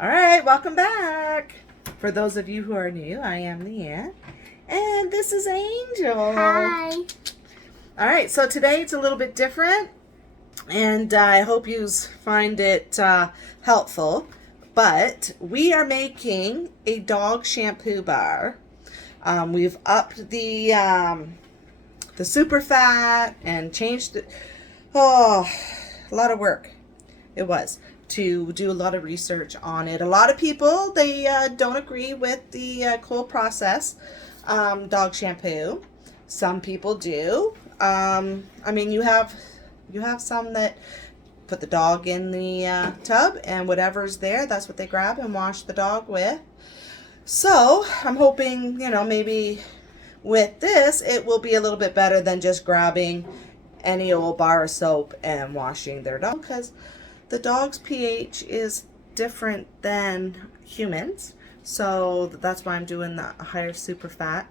All right, welcome back. For those of you who are new, I am LeeAnn, and this is Angel. Hi. All right, so today it's a little bit different, and I hope you find it helpful. But we are making a dog shampoo bar. We've upped the super fat and changed it. Oh, a lot of work. It was to do a lot of research on it. A lot of people, they don't agree with the cold process dog shampoo. Some people do. I mean, you have some that put the dog in the tub and whatever's there, that's what they grab and wash the dog with. So I'm hoping, maybe with this, it will be a little bit better than just grabbing any old bar of soap and washing their dog, because the dog's pH is different than humans. So that's why I'm doing the higher super fat.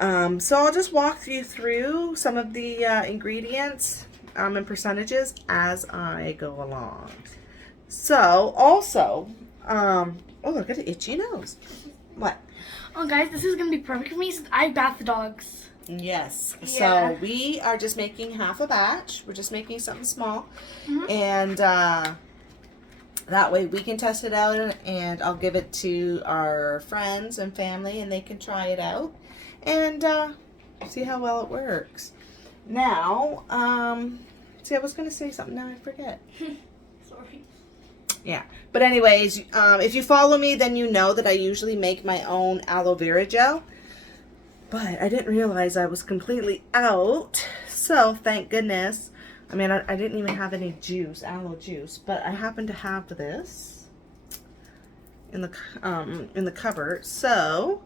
So I'll just walk you through some of the ingredients and percentages as I go along. So also, oh, look at the itchy nose. What? Oh, guys, this is going to be perfect for me since I bath the dogs. Yes. Yeah. So we are just making half a batch. We're just making something small. And that way we can test it out, and I'll give it to our friends and family, and they can try it out and see how well it works. Now, see, I was going to say something, now I forget. Sorry. Yeah. But anyways, if you follow me, then you know that I usually make my own aloe vera gel. But I didn't realize I was completely out. So thank goodness. I mean, I didn't even have any juice, aloe juice, but I happen to have this in the cupboard. So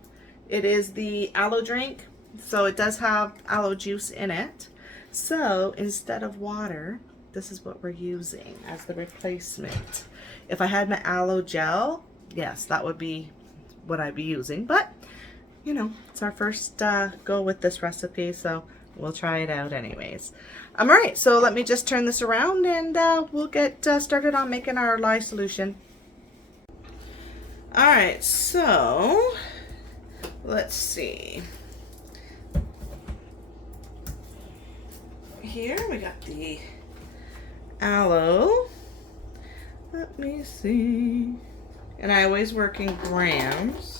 it is the aloe drink. So it does have aloe juice in it. So instead of water, this is what we're using as the replacement. If I had my aloe gel, yes, that would be what I'd be using. But it's our first go with this recipe, so we'll try it out anyways. All right, so let me just turn this around, and we'll get started on making our lye solution. All right, so let's see. Here we got the aloe. Let me see. And I always work in grams.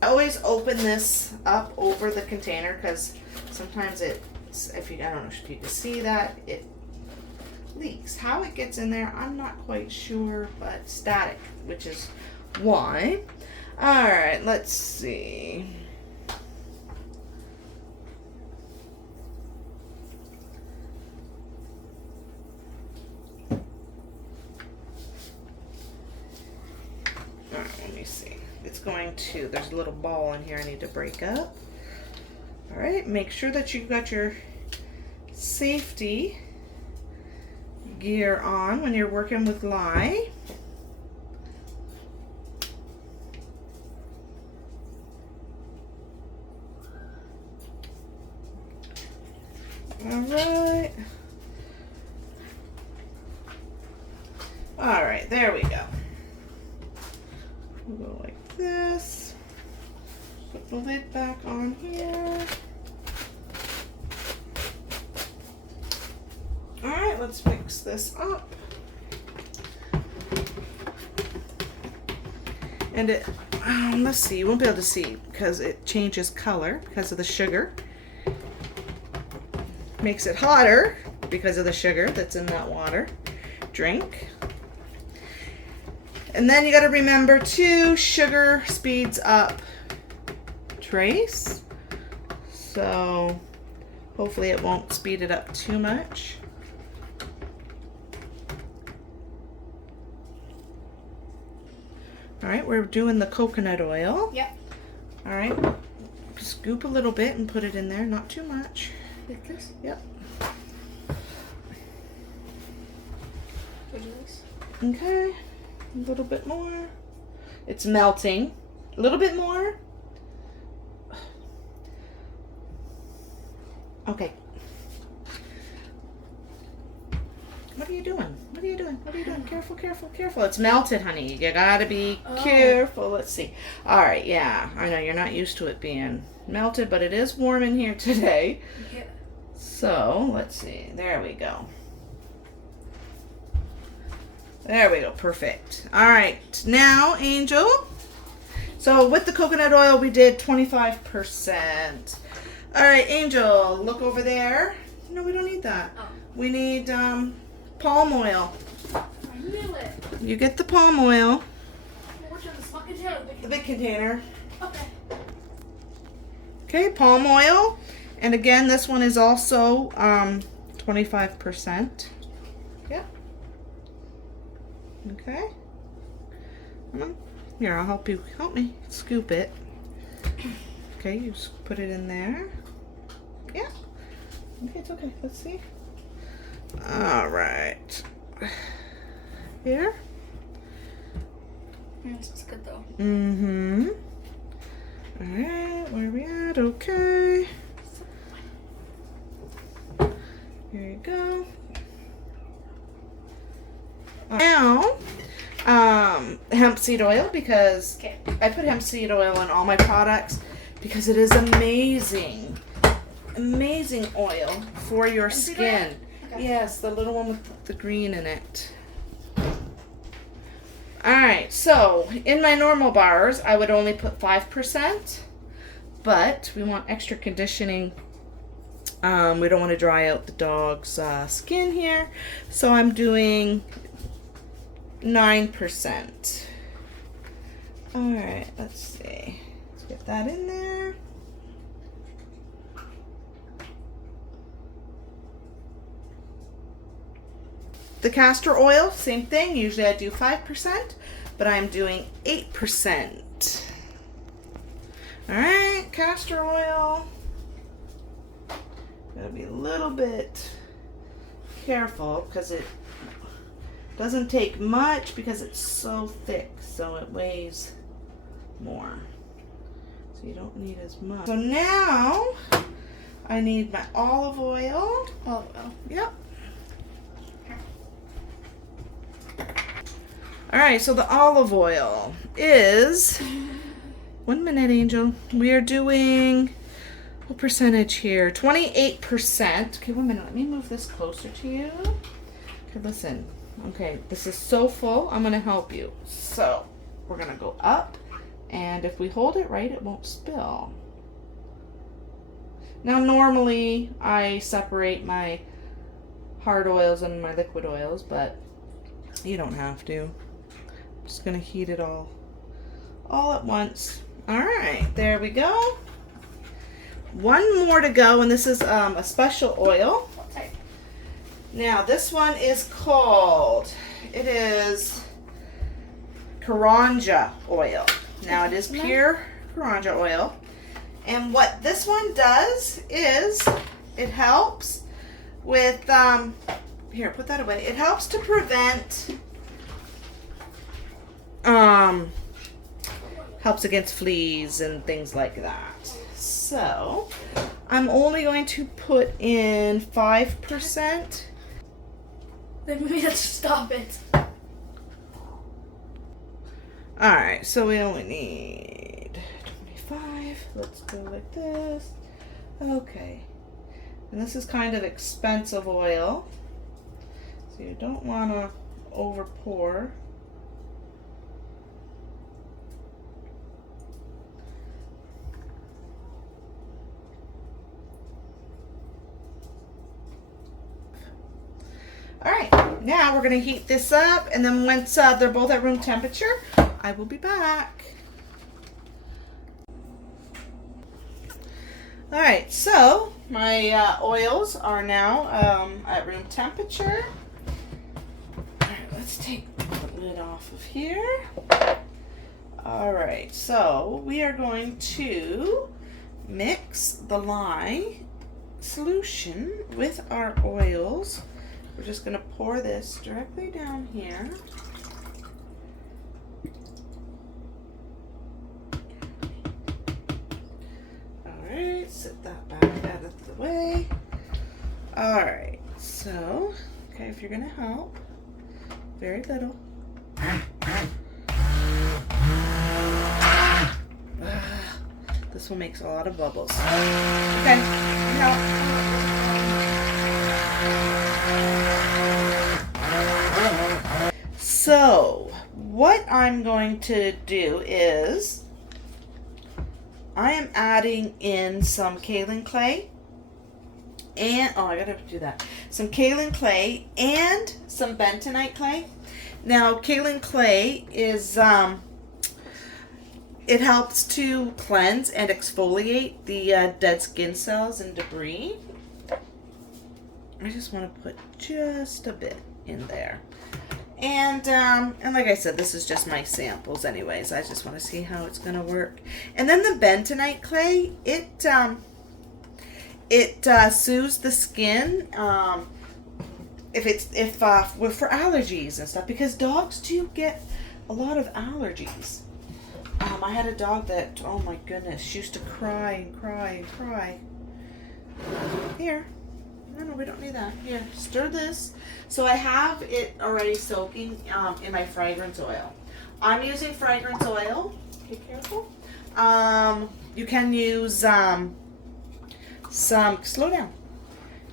I always open this up over the container because sometimes I don't know if you can see that, it leaks. How it gets in there, I'm not quite sure, but static, which is why. All right, let's see. All right, let me see. It's going to, there's a little ball in here I need to break up. All right, make sure that you've got your safety gear on when you're working with lye. All right. All right, there we go. We'll go like this. Put the lid back on here. All right, let's mix this up. And it, let's see, you won't be able to see because it changes color because of the sugar. Makes it hotter because of the sugar that's in that water drink. And then you got to remember too, sugar speeds up trace. So hopefully it won't speed it up too much. All right, we're doing the coconut oil. Yep. All right, scoop a little bit and put it in there, not too much. Like this? Yep. Would you like? Okay, a little bit more. It's melting. A little bit more. Okay. What are you doing? What are you doing? What are you doing? Careful, careful, careful. It's melted, honey. You gotta be careful. Let's see. All right, yeah. I know you're not used to it being melted, but it is warm in here today. Yeah. So, let's see. There we go. There we go. Perfect. All right. Now, Angel. So, with the coconut oil, we did 25%. All right, Angel, look over there. No, we don't need that. Oh. We need palm oil. I knew it. You get the palm oil. Which one? The small container? The big container. Okay. Okay, palm oil. And again, this one is also 25%. Yep. Okay. Come on. Here, I'll help you. Help me scoop it. Okay, you just put it in there. Yeah. Okay, it's okay. Let's see. All right. Here. This is good though. Mm-hmm. All right, where are we at? Okay. Here you go. Now, hemp seed oil, because I put hemp seed oil on all my products because it is amazing. Amazing oil for your skin. Okay. Yes, the little one with the green in it. Alright, so in my normal bars, I would only put 5%, but we want extra conditioning. We don't want to dry out the dog's skin here, so I'm doing 9%. Alright, let's see. Let's get that in there. The castor oil, same thing. Usually I do 5%, but I'm doing 8%. Alright, castor oil. Gotta be a little bit careful because it doesn't take much because it's so thick, so it weighs more. So you don't need as much. So now I need my olive oil. Olive oil. Yep. Alright, so the olive oil is, 1 minute, Angel. We are doing, what percentage here? 28%. Okay, 1 minute. Let me move this closer to you. Okay, listen. Okay, this is so full. I'm going to help you. So, we're going to go up, and if we hold it right, it won't spill. Now, normally, I separate my hard oils and my liquid oils, but you don't have to. I'm just going to heat it all at once. All right, there we go. One more to go, and this is a special oil. Okay. Now, this one is called, it is Karanja oil. Now, it is pure Karanja oil. And what this one does is it helps with, here, put that away. It helps to prevent, helps against fleas and things like that. So, I'm only going to put in 5%. Then maybe let's stop it. Alright, so we only need 25. Let's go like this. Okay. And this is kind of expensive oil. So you don't want to over pour. Alright, now we're going to heat this up, and then once they're both at room temperature, I will be back. Alright, so my oils are now at room temperature. Alright, let's take the lid off of here. Alright, so we are going to mix the lye solution with our oils. We're just going to pour this directly down here. sit that back out of the way. Alright, so, okay, if you're going to help, very little. This one makes a lot of bubbles. Okay, help. So, what I'm going to do is I am adding in some kaolin clay and I gotta do that. Some kaolin clay and some bentonite clay. Now, kaolin clay is it helps to cleanse and exfoliate the dead skin cells and debris. I just want to put just a bit in there. And like I said, this is just my samples anyways. I just want to see how it's going to work. And then the bentonite clay, it soothes the skin if for allergies and stuff, because dogs do get a lot of allergies. I had a dog that, oh my goodness, she used to cry and cry and cry. Here. No, we don't need that. Here, stir this. So I have it already soaking in my fragrance oil. I'm using fragrance oil. Be careful. You can use some, slow down.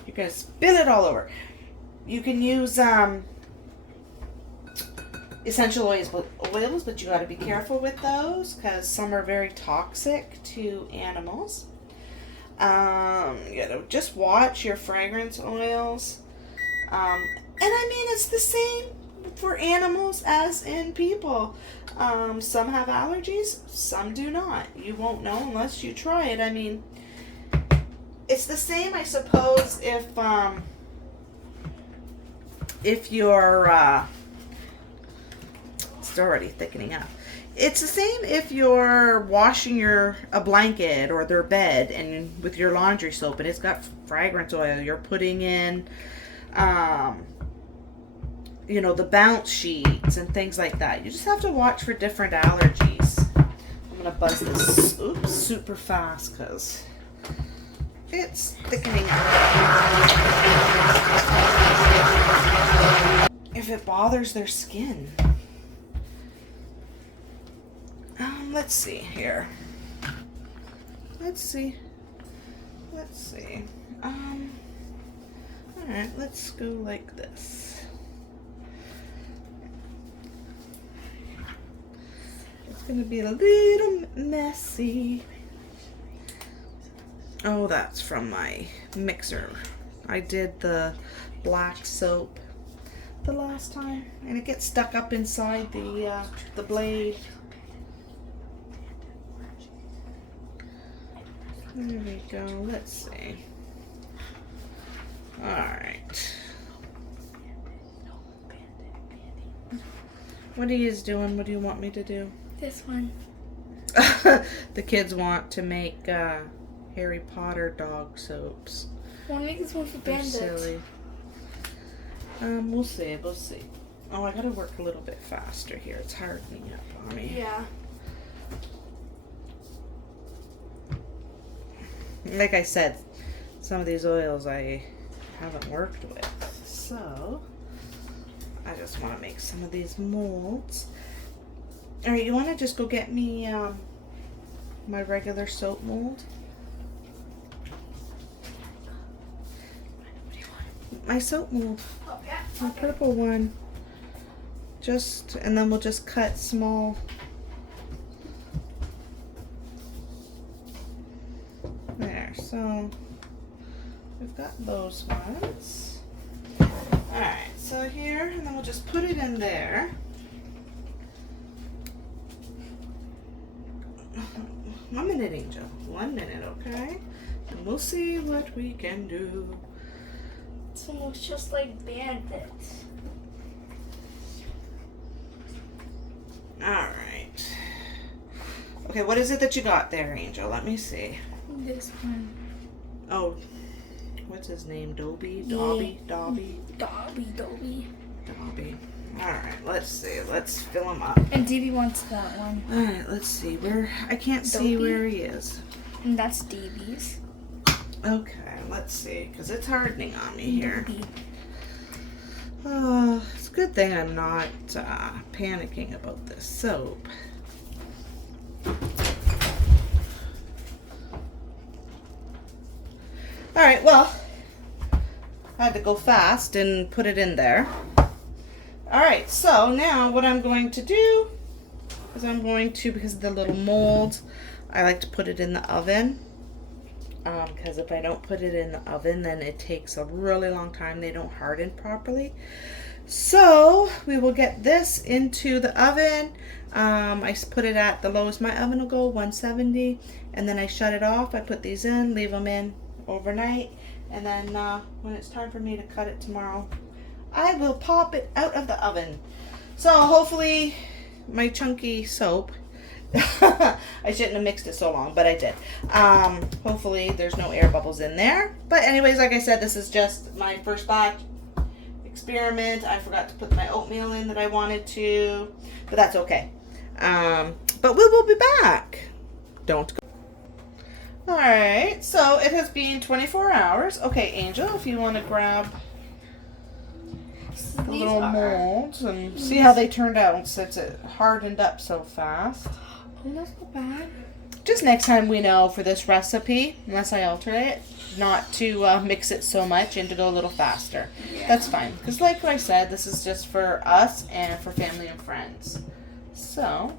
You're going to spill it all over. You can use essential oils, but you got to be careful with those because some are very toxic to animals. You gotta just watch your fragrance oils. And I mean, it's the same for animals as in people. Some have allergies, some do not. You won't know unless you try it. I mean, it's the same, I suppose, if you're, it's already thickening up. It's the same if you're washing a blanket or their bed and with your laundry soap and it's got fragrance oil. You're putting in, the bounce sheets and things like that. You just have to watch for different allergies. I'm going to buzz this super fast because it's thickening up. If it bothers their skin. Let's see here. Let's see. Alright, let's go like this. It's gonna be a little messy. Oh, that's from my mixer. I did the black soap the last time, and it gets stuck up inside the blade. There we go. Let's see. Alright. What are you doing? What do you want me to do? This one. The kids want to make Harry Potter dog soaps. I want to make this one for Bandit. Silly. We'll see. Oh, I gotta work a little bit faster here. It's hardening up on me. Yeah. Like I said, some of these oils I haven't worked with, so I just want to make some of these molds. Alright, you want to just go get me my regular soap mold? My soap mold. Oh, yeah. The purple one. And then we'll just cut small. There, so we've got those ones. Alright, so here, and then we'll just put it in there. 1 minute, Angel. 1 minute, okay? And we'll see what we can do. This one looks just like Bandit. Alright. Okay, what is it that you got there, Angel? Let me see. This one. Oh, what's his name? Dobby? Yeah. Dobby? Alright, let's see. Let's fill him up. And Davey wants that one. Alright, let's see. I can't see Dobby? where he is. And that's Davey's. Okay, let's see, because it's hardening on me here. Oh, it's a good thing I'm not panicking about this soap. Alright, well, I had to go fast and put it in there. Alright, so now what I'm going to do is because of the little molds, I like to put it in the oven. Because if I don't put it in the oven, then it takes a really long time. They don't harden properly. So we will get this into the oven. I put it at the lowest my oven will go, 170, and then I shut it off. I put these in, leave them in overnight, and then when it's time for me to cut it tomorrow, I will pop it out of the oven. So hopefully my chunky soap, I shouldn't have mixed it so long, but I did. Hopefully there's no air bubbles in there. But anyways, like I said, this is just my first batch experiment. I forgot to put my oatmeal in that I wanted to, but that's okay. But we will be back. Don't go. Alright, so it has been 24 hours. Okay, Angel, if you want to grab the little molds and see how they turned out since it hardened up so fast. Oh, that's not bad. Just next time we know for this recipe, unless I alter it, not to mix it so much and to go a little faster. Yeah. That's fine. Because like I said, this is just for us and for family and friends. So,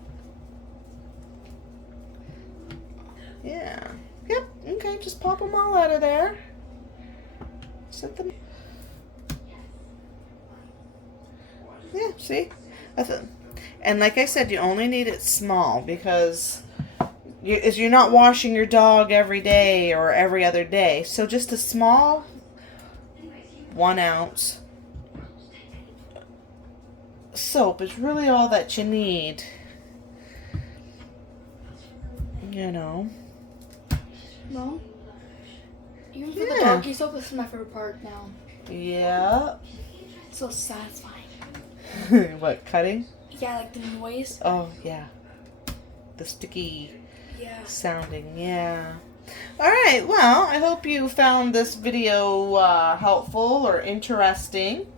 yeah. Yep, okay, just pop them all out of there. Set them. Yeah, see? And like I said, you only need it small because you're not washing your dog every day or every other day. So just a small 1 ounce soap is really all that you need. You know. No. Even for the doggy soap, this is my favorite part now. Yeah. It's so satisfying. What, cutting? Yeah, like the noise. Oh, yeah. The sticky sounding, yeah. Alright, well, I hope you found this video helpful or interesting.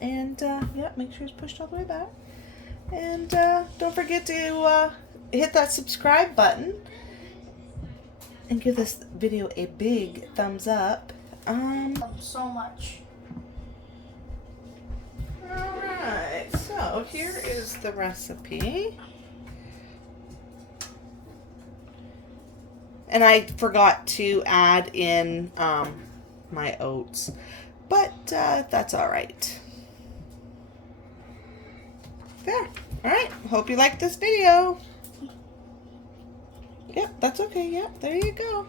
And, yeah, make sure it's pushed all the way back. And don't forget to hit that subscribe button. And give this video a big thumbs up. So much. Alright, so here is the recipe. And I forgot to add in my oats. But that's alright. There. Alright, hope you liked this video. Yep, that's okay. Yep, there you go.